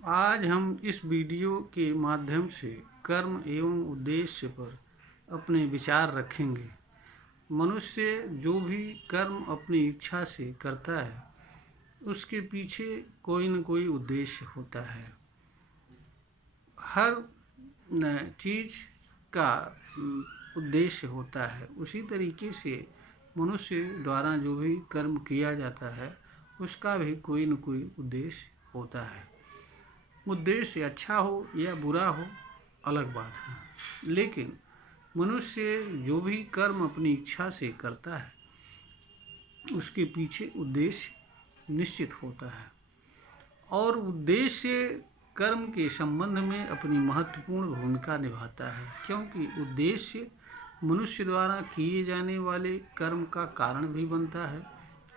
आज हम इस वीडियो के माध्यम से कर्म एवं उद्देश्य पर अपने विचार रखेंगे। मनुष्य जो भी कर्म अपनी इच्छा से करता है उसके पीछे कोई न कोई उद्देश्य होता है। हर चीज़ का उद्देश्य होता है। उसी तरीके से मनुष्य द्वारा जो भी कर्म किया जाता है उसका भी कोई न कोई उद्देश्य होता है। उद्देश्य अच्छा हो या बुरा हो अलग बात है, लेकिन मनुष्य जो भी कर्म अपनी इच्छा से करता है उसके पीछे उद्देश्य निश्चित होता है और उद्देश्य कर्म के संबंध में अपनी महत्वपूर्ण भूमिका निभाता है, क्योंकि उद्देश्य मनुष्य द्वारा किए जाने वाले कर्म का कारण भी बनता है,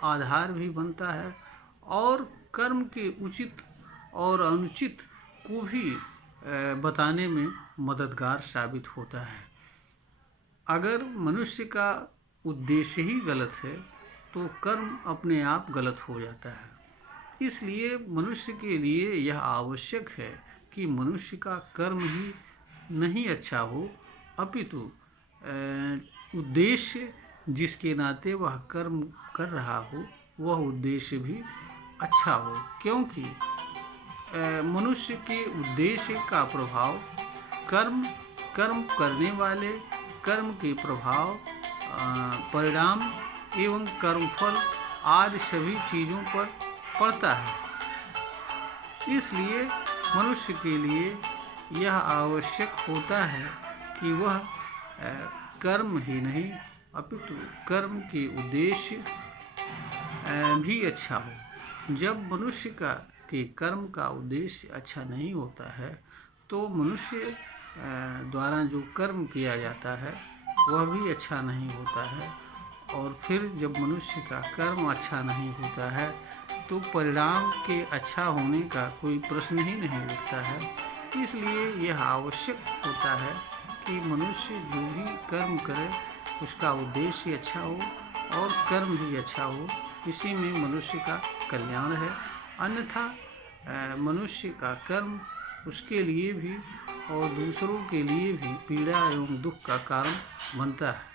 आधार भी बनता है और कर्म के उचित और अनुचित को भी बताने में मददगार साबित होता है। अगर मनुष्य का उद्देश्य ही गलत है तो कर्म अपने आप गलत हो जाता है। इसलिए मनुष्य के लिए यह आवश्यक है कि मनुष्य का कर्म ही नहीं अच्छा हो, अपितु उद्देश्य जिसके नाते वह कर्म कर रहा हो वह उद्देश्य भी अच्छा हो, क्योंकि मनुष्य के उद्देश्य का प्रभाव कर्म करने वाले कर्म के प्रभाव परिणाम एवं कर्मफल आदि सभी चीज़ों पर पड़ता है। इसलिए मनुष्य के लिए यह आवश्यक होता है कि वह कर्म ही नहीं अपितु कर्म के उद्देश्य भी अच्छा हो। जब मनुष्य के कर्म का उद्देश्य अच्छा नहीं होता है तो मनुष्य द्वारा जो कर्म किया जाता है वह भी अच्छा नहीं होता है, और फिर जब मनुष्य का कर्म अच्छा नहीं होता है तो परिणाम के अच्छा होने का कोई प्रश्न ही नहीं उठता है। इसलिए यह आवश्यक होता है कि मनुष्य जो भी कर्म करे उसका उद्देश्य अच्छा हो और कर्म भी अच्छा हो। इसी में मनुष्य का कल्याण है, अन्यथा मनुष्य का कर्म उसके लिए भी और दूसरों के लिए भी पीड़ा एवं दुख का कारण बनता है।